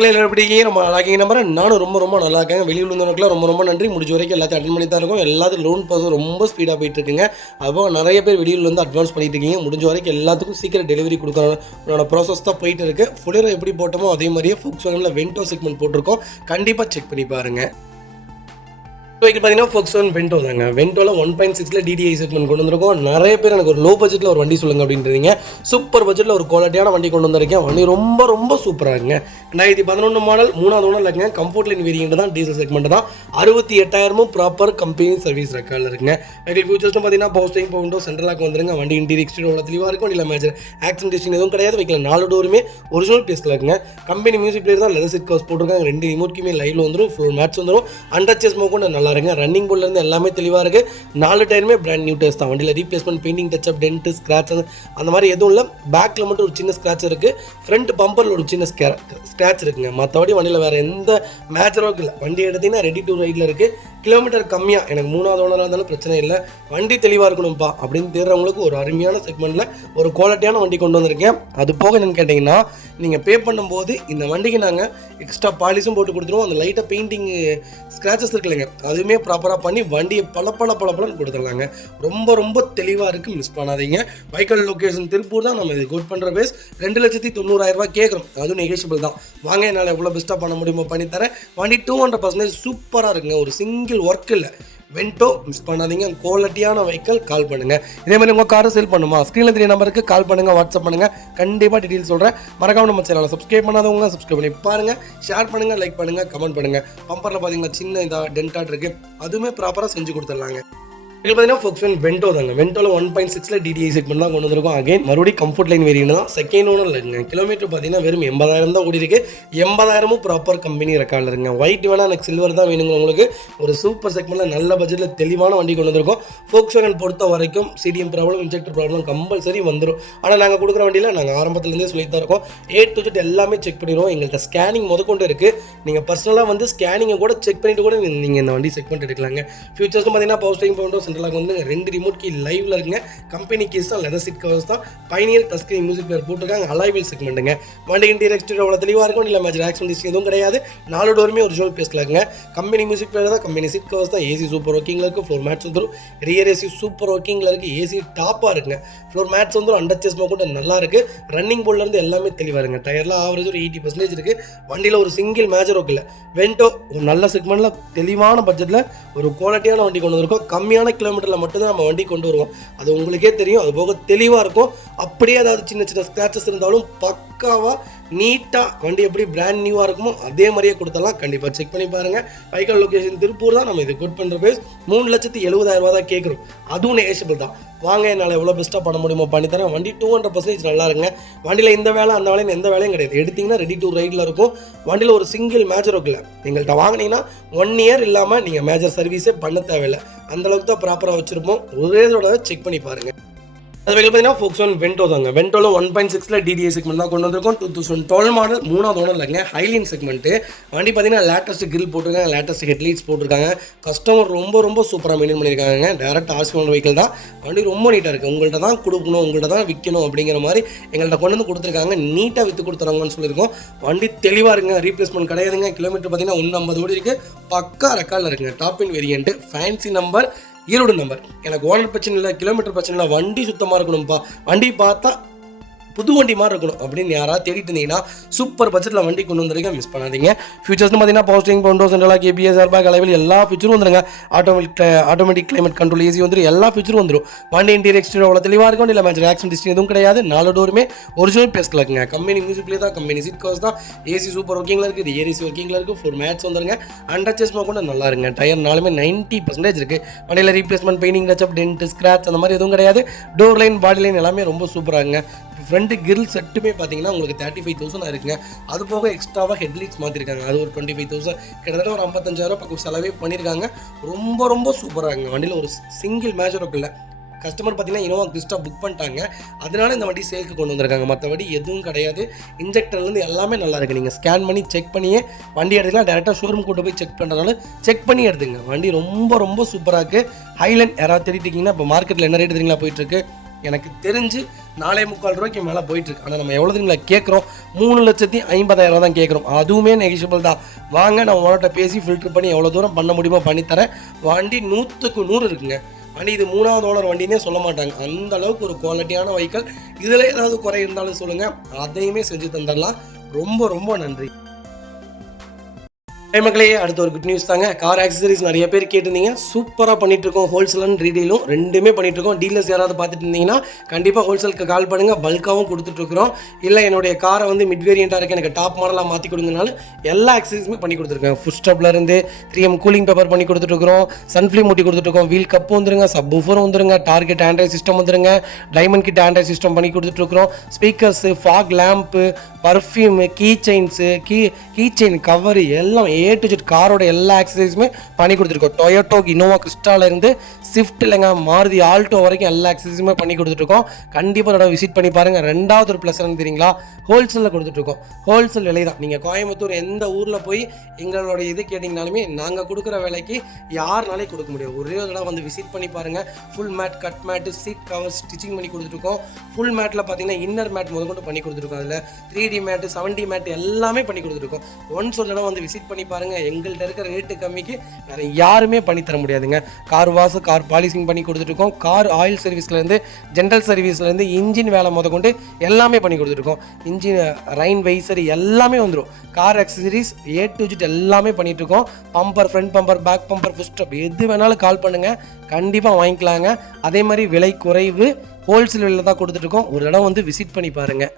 மக்களே எப்படி இருக்கீங்க? நம்ம நல்லா இருக்கீங்க நம்புறேன். நானும் ரொம்ப நல்லா இருக்கேன். வெளியூர்ல இருந்தவங்களுக்குலாம் ரொம்ப நன்றி. முடிஞ்ச வரைக்கும் எல்லாத்தையும் அட்டன் பண்ணி தான் இருக்கும். எல்லாத்துக்கும் லோன் ப்ராசஸ் ரொம்ப ஸ்பீடாக போயிட்டு இருக்குங்க. அப்போ நிறைய பேர் வெளியூர்ல வந்து அட்வான்ஸ் பண்ணிட்டு இருக்கீங்க. முடிஞ்ச வரைக்கும் எல்லாத்துக்கும் சீக்கிரம் டெலிவரி கொடுக்கறோட ப்ராசஸ் தான் போயிட்டு இருக்கு. ஃபுல்லராக எப்படி போட்டோமோ அதே மாதிரியே Volkswagenல வென்டோ செக்மெண்ட் போட்டிருக்கோம். கண்டிப்பாக செக் பண்ணி பாருங்க. வெஹிக்கிள் பார்த்தீங்கன்னா Volkswagen வென்டோ தாங்க. வென்டோவில் 1.6 டிடிஐ செக்மெண்ட் கொண்டு வந்திருக்கோம். நிறைய பேர் எனக்கு ஒரு லோ பட்ஜெட்டில் ஒரு வண்டி சொல்லுங்க அப்படின்றீங்க. சூப்பர் பட்ஜெட்டில் ஒரு குவாலிட்டியான வண்டி கொண்டு வந்திருக்கேன். வண்டி ரொம்ப சூப்பராக இருக்குங்க. 2011 மாடல் 3வது ஓனர் இருக்குங்க. கம்ஃபர்ட் லைன் வேரியன்ட் தான், டீசல் செக்மெண்ட் தான். 68,000 ப்ராப்பர் கம்பெனி சர்வீஸ் ரெக்கார்டில் இருக்குங்க. வெஹிக்கிள் ஃபியூச்சர்ஸ்னு பார்த்தீங்கன்னா power steering, power window, central lock வந்துருங்க. வண்டி இன்டீரியர் எக்ஸ்டீரியர் தெளிவாக இருக்கும். இல்லை மேஜர் ஆக்சிடென்ட் ஹிஸ்டரி எதுவும் கிடையாது. வெஹிக்கிள் 4 டோருமே ஒரிஜினல் பேஸ்ல இருக்குங்க. கம்பெனி மியூசிக் பிளேயர் தான், லெதர் சீட் கவர்ஸ் போட்டிருக்காங்க. 2 ரிமோட்க்குமே லைவ்ல வந்துடும். ஃபுல் மேட்ச் வந்துடும். அண்டர்ச்சேஸ் மோக்கொண்டு நல்லா இருங்க. ரன்னிங் போர்ட்ல இருந்து எல்லாமே தெளிவாக இருக்கு. 4 டயருமே பிராண்ட் நியூ டயர்ஸ் தான். வண்டியில் replacement, painting, touch up, dent, scratch அந்த மாதிரி எதுவும் இல்லை. பேக்கில் மட்டும் ஒரு சின்ன ஸ்கிராட்ச் இருக்கு. ஃப்ரண்ட் பம்பரில் ஒரு சின்ன ஸ்கிராட்ச் இருக்குங்க. மற்றபடி வண்டியில் வேற எந்த மேஜரும் இல்லை. வண்டி எடுத்தீங்கன்னா ரெடி டு ரைடில் இருக்கு. கிலோமீட்டர் கம்மியாக, எனக்கு 3வது ஓனராக இருந்தாலும் பிரச்சனை இல்லை. வண்டி தெளிவாக இருக்கணும்ப்பா அப்படின்னு தேடுறவங்களுக்கு ஒரு அருமையான செக்மெண்ட்டில் ஒரு குவாலிட்டியான வண்டி கொண்டு வந்திருக்கேன். அது போக என்னென்னு கேட்டிங்கன்னா, நீங்கள் பே பண்ணும்போது இந்த வண்டிக்கு நாங்கள் எக்ஸ்ட்ரா பாலிஷும் போட்டு கொடுத்துருவோம். அந்த லைட்டாக பெயிண்டிங் ஸ்க்ராச்சஸ் இருக்குல்லைங்க, அதுவுமே ப்ராப்பராக பண்ணி வண்டியை பளபளன்னு கொடுத்துடலாங்க. ரொம்ப தெளிவாக இருக்குது. மிஸ் பண்ணாதீங்க. வைக்கல் லொக்கேஷன் திருப்பூர் தான். நம்ம இது கோட் பண்ணுற பேஸ் 2,90,000 கேட்குறோம். அதுவும் நெகோஷியபிள் தான். வாங்க, என்னால் எவ்வளோ பெஸ்ட்டாக பண்ண முடியுமோ பண்ணித்தரேன். வண்டி 200% சூப்பராக இருக்குங்க. ஒரு சிங்கிள் ஒர்க் இல்லை. வென்டோ மிஸ் பண்ணாதீங்க. குவாலிட்டியான வெஹிக்கிள். கால் பண்ணுங்க. இதே மாதிரி உங்கள் காரை சேல் பண்ணுமா, ஸ்க்ரீனில் தெரிய நம்பருக்கு கால் பண்ணுங்க, வாட்ஸ்அப் பண்ணுங்க. கண்டிப்பாக டீட்டெயில் சொல்கிறேன். மறக்காம நம்ம சேனலை சப்ஸ்கிரைப் பண்ணாதவங்க சப்ஸ்கிரைப் பண்ணி பாருங்க. ஷேர் பண்ணுங்க, லைக் பண்ணுங்க, கமெண்ட் பண்ணுங்க. பம்பரில் பார்த்தீங்கன்னா சின்ன இதாக டென்டாட் இருக்கு, அதுவுமே ப்ராப்பராக செஞ்சு கொடுத்துடலாங்க. இது பார்த்தீங்கன்னா Volkswagen வென்டோ தாங்க. வென்டோவில் 1.6 டிடிஐ செக்மெண்ட் தான் கொண்டு வந்திருக்கோம். அகைன் மறுபடியும் கம்ஃபர்ட் லைன் வேரியன்ட் தான். செகண்ட் ஓனரில் இருக்குங்க. கிலோமீட்டர் பார்த்தீங்கன்னா வெறும் 80,000 தான் ஓடி இருக்கு. 80,000 ப்ராப்பர் கம்பெனி ரெக்கார்டில் இருக்குங்க. ஒயிட் வேணா, எனக்கு சில்வர் தான் வேணுங்க. உங்களுக்கு ஒரு சூப்பர் செக்மெண்ட்டில் நல்ல பட்ஜெட்டில் தெளிவான வண்டி கொண்டு வந்திருக்கோம். Volkswagen பொறுத்த வரைக்கும் CTM problem, injector problem compulsory வந்துடும். ஆனால் நாங்கள் கொடுக்குற வண்டியில் நாங்கள் ஆரம்பத்துலேருந்தே சொல்லிட்டு தான் இருக்கோம். A to Z எல்லாமே செக் பண்ணிடுவோம். எங்கள்கிட்ட ஸ்கேனிங் முதற்கொண்டு இருக்குது. நீங்கள் பர்சனலாக வந்து ஸ்கேனிங்கை கூட செக் பண்ணிட்டு கூட நீங்கள் இந்த வண்டி செக் பண்ணிட்டு எடுக்கலாங்க. ஃபியூச்சர்ஸ்க்கு பார்த்தீங்கன்னா power steering, power window, central lock வந்து 2 ரிமோட் கீ லைவ்ல இருக்குங்க. கம்பெனி கீஸ் தான், லெதர் சீட் கவர்ஸ் தான், Pioneer touch screen music player போட்டுருக்காங்க. அலாய்வில் செக்மெண்ட்டுங்க. வண்டி இன்டீரியர் எக்ஸ்டீரியர் அவ்வளோ தெளிவாக இருக்கும். இல்லை மேஜர் ஆக்சிடென்ட் ஹிஸ்டரி எதுவும் கிடையாது. 4 டோருமே ஒரிஜினல் பேஸ்ல இருக்குங்க. கம்பெனி மியூசிக் பிளேயர் தான், கம்பெனி சீட் கவர்ஸ் தான். ஏசி சூப்பர் ஒர்க்கிங்கில் இருக்குது. ஃப்ளோர் மேட்ச் வந்துடும். ரியர் ஏசி சூப்பர் ஒர்க்கிங்கில் இருக்குது. ஏசி டாப்பாக இருக்குங்க. ஃப்ளோர் மேட்ச் வந்துடும். அண்டர்ச்சேஸ் கூட நல்லா இருக்குது. ரன்னிங் போர்ட்லேருந்து எல்லாமே தெளிவாக இருக்குங்க. டயர்லாம் ஆவரேஜ் ஒரு 80% இருக்குது. வண்டியில் ஒரு சிங்கிள் மேஜர் ஒர்க் இல்லை. வென்டோ ஒரு நல்ல செக்மெண்ட்டில் தெளிவான பட்ஜெட்டில் ஒரு குவாலிட்டியான வண்டி கொண்டு வந்திருக்கோம். கம்மியான கிலோமீட்டரில் மட்டும்தான் நம்ம வண்டி கொண்டு வருவோம். அது உங்களுக்கே தெரியும். அது போக தெளிவாக இருக்கும். அப்படியே ஏதாவது சின்ன ஸ்க்ராச்சஸ் இருந்தாலும் பக்காவாக நீட்டாக வண்டி எப்படி பிராண்ட் நியூவாக இருக்குமோ அதே மாதிரியே கொடுத்தலாம். கண்டிப்பாக செக் பண்ணி பாருங்கள். வைக்கல் லொக்கேஷன் திருப்பூர் தான். நம்ம இது கோட் பண்ணுற பேஸ் 3,70,000 தான் கேட்குறோம். அதுவும் நெகோஷியபிள் தான். வாங்க, என்னால் எவ்வளோ பெஸ்ட்டாக பண்ண முடியுமோ பண்ணித்தரேன். வண்டி 200% நல்லா இருக்குங்க. வண்டியில் இந்த வேலை அந்த வேலைன்னு எந்த வேலையும் கிடையாது. எடுத்திங்கன்னா ரெடி டு ரைடில் இருக்கும். வண்டியில் ஒரு சிங்கிள் மேஜர் ஒர்க்கில் எங்கள்கிட்ட வாங்கினீங்கன்னா 1 இயர் இல்லாமல் நீங்கள் மேஜர் சர்வீஸே பண்ண தேவையில்லை. அந்தளவுக்கு தான் ப்ராப்பராக வச்சுருப்போம். ஒரே தடவை செக் பண்ணி பாருங்கள். அது வெளியில் பார்த்தீங்கன்னா Volkswagen வென்டோ தாங்க. வென்டோவில் 1.6 டிடிஐ செக்மெண்ட் தான் கொண்டு வந்திருக்கோம். 2012 மாடல் 3வது ஓனர் இல்லைங்க. Highline segment. வண்டி பார்த்தீங்கன்னா லேட்டஸ்ட் கிரில் போட்டிருக்காங்க, லேட்டஸ்ட் ஹெட்லைட்ஸ் போட்டிருக்காங்க. கஸ்டமர் ரொம்ப சூப்பராக மெயின்டைன் பண்ணியிருக்காங்க. டேரக்ட் ஆர்சி ஓனர் வெஹிக்கிள் தான். வண்டி ரொம்ப நீட்டாக இருக்குது. உங்கள்கிட்ட தான் கொடுக்கணும், உங்கள்கிட்ட தான் விற்கணும் அப்படிங்கிற மாதிரி எங்கள்கிட்ட கொண்டு வந்து கொடுத்துருக்காங்க. நீட்டாக விற்று கொடுத்துறாங்கன்னு சொல்லியிருக்கோம். வண்டி தெளிவாக இருக்குங்க. ரீப்ளேஸ்மெண்ட் கிடையாதுங்க. கிலோமீட்டர் பார்த்தீங்கன்னா 150 ஓடி இருக்குது. பக்கா ரெக்கார்டில் இருக்குங்க. Top end variant, fancy number, Erode number. எனக்கு ஓனர் பிரச்சனை இல்லை, கிலோமீட்டர் பிரச்சனை இல்லை. வண்டி சுத்தமாக இருக்கணும்ப்பா. வண்டி பார்த்தா புது வண்டி மாதிரி இருக்கணும் அப்படின்னு யாராவது தேடிட்டு இருந்தீங்கன்னா சூப்பர் பட்ஜெட்டில் வண்டி கொண்டு வந்துருங்க. மிஸ் பண்ணாதீங்க. ஃபியூச்சர்ஸ்னு பார்த்தீங்கன்னா power steering, power window, central lock, ABS, airbag, alloy wheel எல்லா ஃபியூச்சரும் வந்துருங்க. ஆட்டோமேட்டிக் கிளைமேட் கண்ட்ரோல், ஏசி வந்துடும். எல்லா ஃபியூச்சரும் வந்துடும். வண்டி இன்டீரியர் எக்ஸ்டீரியர் அவ்வளோ தெளிவாக இருக்கும். இல்லை மேஜர் ஆக்சிடென்ட் ஹிஸ்டரி எதுவும் கிடையாது. 4 டோருமே ஒரிஜினல் பேஸ்ல இருக்குங்க. கம்பெனி மியூசிக்லேயே தான், கம்பெனி சீட் கவர்ஸ் தான். ஏசி சூப்பர் ஒர்க்கிங்கில் இருக்குது. ரியர் ஏசி ஒர்க்கிங்கில் இருக்குது. ஃபுல் மேட்ச் வந்துருங்க. அண்டர்ச்சேஸ் கூட நல்லா இருங்க. டயர் 4மே 90% இருக்குது. வண்டியில் replacement, painting, touch up, dent, scratch அந்த மாதிரி எதுவும் கிடையாது. டோர் லைன், பாடி லைன் எல்லாமே ரொம்ப சூப்பராகுங்க. ஃப்ரண்ட் கிரில் செட்டுமே பார்த்தீங்கன்னா உங்களுக்கு 35,000 இருக்குங்க. அது போக எக்ஸ்ட்ராவாக ஹெட்லைட்ஸ் மாற்றிருக்காங்க. அது ஒரு 25,000, கிட்டத்தட்ட ஒரு 55,000 பக்கம் செலவே பண்ணியிருக்காங்க. ரொம்ப சூப்பராக இருக்குங்க. வண்டியில் ஒரு சிங்கிள் மேஜர் ஒர்க் இல்லை. கஸ்டமர் பார்த்தீங்கன்னா இனோவா கிறிஸ்டா புக் பண்ணிட்டாங்க. அதனால இந்த வண்டி சேலுக்கு கொண்டு வந்திருக்காங்க. மற்றபடி எதுவும் கிடையாது. இன்ஜெக்டர்லேருந்து எல்லாமே நல்லா இருக்குது. நீங்கள் ஸ்கேன் பண்ணி செக் பண்ணியே வண்டி எடுத்துக்கலாம். டேரெக்டாக ஷோரூம் கொண்டு போய் செக் பண்ணுறதுனால செக் பண்ணி எடுத்துங்க. வண்டி ரொம்ப சூப்பராக இருக்குது. ஹைலைன் யாராவது தேடிட்டு இருக்கீங்கன்னா இப்போ மார்க்கெட்டில் என்ன ரேட் தெரியுங்களா போயிட்டுருக்கு? எனக்கு தெரிஞ்சு 4.25 ரூபாய்க்கு மேலே போயிட்டுருக்கு. ஆனால் நம்ம எவ்வளோ தெரியுங்களா கேட்குறோம், 3,50,000 தான் கேட்குறோம். அதுவுமே நெகிஷியபிள் தான். வாங்க நான் உங்கள்கிட்ட பேசி ஃபில்டர் பண்ணி எவ்வளோ தூரம் பண்ண முடியுமோ பண்ணித்தரேன். வண்டி 100க்கு 100 இருக்குங்க. வண்டி இது 3வது ஓனர் வண்டினே சொல்ல மாட்டாங்க. அந்த அளவுக்கு ஒரு குவாலிட்டியான வெஹிக்கிள். இதில் ஏதாவது குறை இருந்தாலும் சொல்லுங்கள், அதையுமே செஞ்சு தந்துடலாம். ரொம்ப ரொம்ப நன்றி. மக்களே, அடுத்த ஒரு குட் நியூஸ் தாங்க. கார் ஆக்சசரிஸ் நிறைய பேர் கேட்டிருந்தீங்க. சூப்பராக பண்ணிட்டுருக்கோம். ஹோல்சேல் அண்ட் ரீடெயிலும் ரெண்டுமே பண்ணிட்டுருக்கோம். டீலர்ஸ் யாராவது பார்த்துட்டு இருந்தீங்கன்னா கண்டிப்பாக ஹோல்சேலுக்கு கால் பண்ணுங்கள். பல்காகவும் கொடுத்துட்ருக்குறோம். இல்லை என்னுடைய காரை வந்து மிட் வேரியண்ட்டாக இருக்குது, எனக்கு டாப் மாடலாக மாற்றி கொடுங்கனாலும் எல்லா ஆக்சசரிஸுமே பண்ணி கொடுத்துருக்கேன். ஃபுட் ஸ்டப்லேருந்து 3M கூலிங் பேப்பர் பண்ணி கொடுத்துட்ருக்குறோம். சன்ஃப்ளீம் மூட்டி கொடுத்துட்ருக்கோம். வீல் கப்பு வந்துருங்க, சப் ஊஃபர் வந்துருங்க, டார்கெட் ஆண்ட்ராய்ட் சிஸ்டம் வந்துருங்க, டைமண்ட் கிட் ஆண்ட்ராய்ட் சிஸ்டம் பண்ணி கொடுத்துட்ருக்குறோம். Speakers, fog lamp, perfume, key chains, key chain cover எல்லாம் A to Z காரோட எல்லா ஆக்சசரிஸுமே பண்ணி கொடுத்துருக்கோம். டொயோட்டோ இனோவா கிறிஸ்டாலேருந்து ஸ்விஃப்ட் இல்லைங்க மாருதி ஆல்டோ வரைக்கும் எல்லா ஆக்சசரிஸுமே பண்ணி கொடுத்துட்ருக்கோம். கண்டிப்பாக அதோட விசிட் பண்ணி பாருங்கள். ரெண்டாவது ஒரு ப்ளஸ் என்னன்னு தெரியுங்களா, ஹோல்சேலில் கொடுத்துட்ருக்கோம். ஹோல்சேல் விலை தான். நீங்கள் கோயம்புத்தூர் எந்த ஊரில் போய் எங்களோட இது கேட்டிங்கனாலுமே நாங்கள் கொடுக்குற விலைக்கு யாருனாலே கொடுக்க முடியும். ஒரே ஒரு தடவை வந்து விசிட் பண்ணி பாருங்கள். Full mat, cut mat, seat cover stitching பண்ணி கொடுத்துருக்கோம். ஃபுல் மேட்டில் பார்த்தீங்கன்னா இன்னர் மேட் முதற்கொண்டு பண்ணி கொடுத்துருக்கோம். அதில் 3D மேட்டு, 7D மேட்டு எல்லாமே பண்ணி கொடுத்துருக்கோம். ஒன்ஸ் ஒரு தடவை வந்து விசிட் பண்ணி பாருங்கள். எங்கள்கிட்ட இருக்கிற ரேட்டு கம்மிக்கு வேறு யாருமே பண்ணி தர முடியாதுங்க. கார் வாஷ், கார் பாலிசிங் பண்ணி கொடுத்துருக்கோம். கார் ஆயில் சர்வீஸ்லேருந்து, ஜென்ரல் சர்வீஸ்லேருந்து, இன்ஜின் வேலை முதற்கொண்டு எல்லாமே பண்ணி கொடுத்துருக்கோம். இன்ஜின் ரைன் வைசர் எல்லாமே வந்துடும். Car accessories A to Z எல்லாமே பண்ணிகிட்ருக்கோம். Bumper, front bumper, back bumper, foot step எது வேணாலும் கால் பண்ணுங்கள், கண்டிப்பாக வாங்கிக்கலாங்க. அதே மாதிரி விலை குறைவு, ஹோல்சேல் விலையில் தான் கொடுத்துட்ருக்கோம். ஒரு தடவை வந்து விசிட் பண்ணி பாருங்கள்.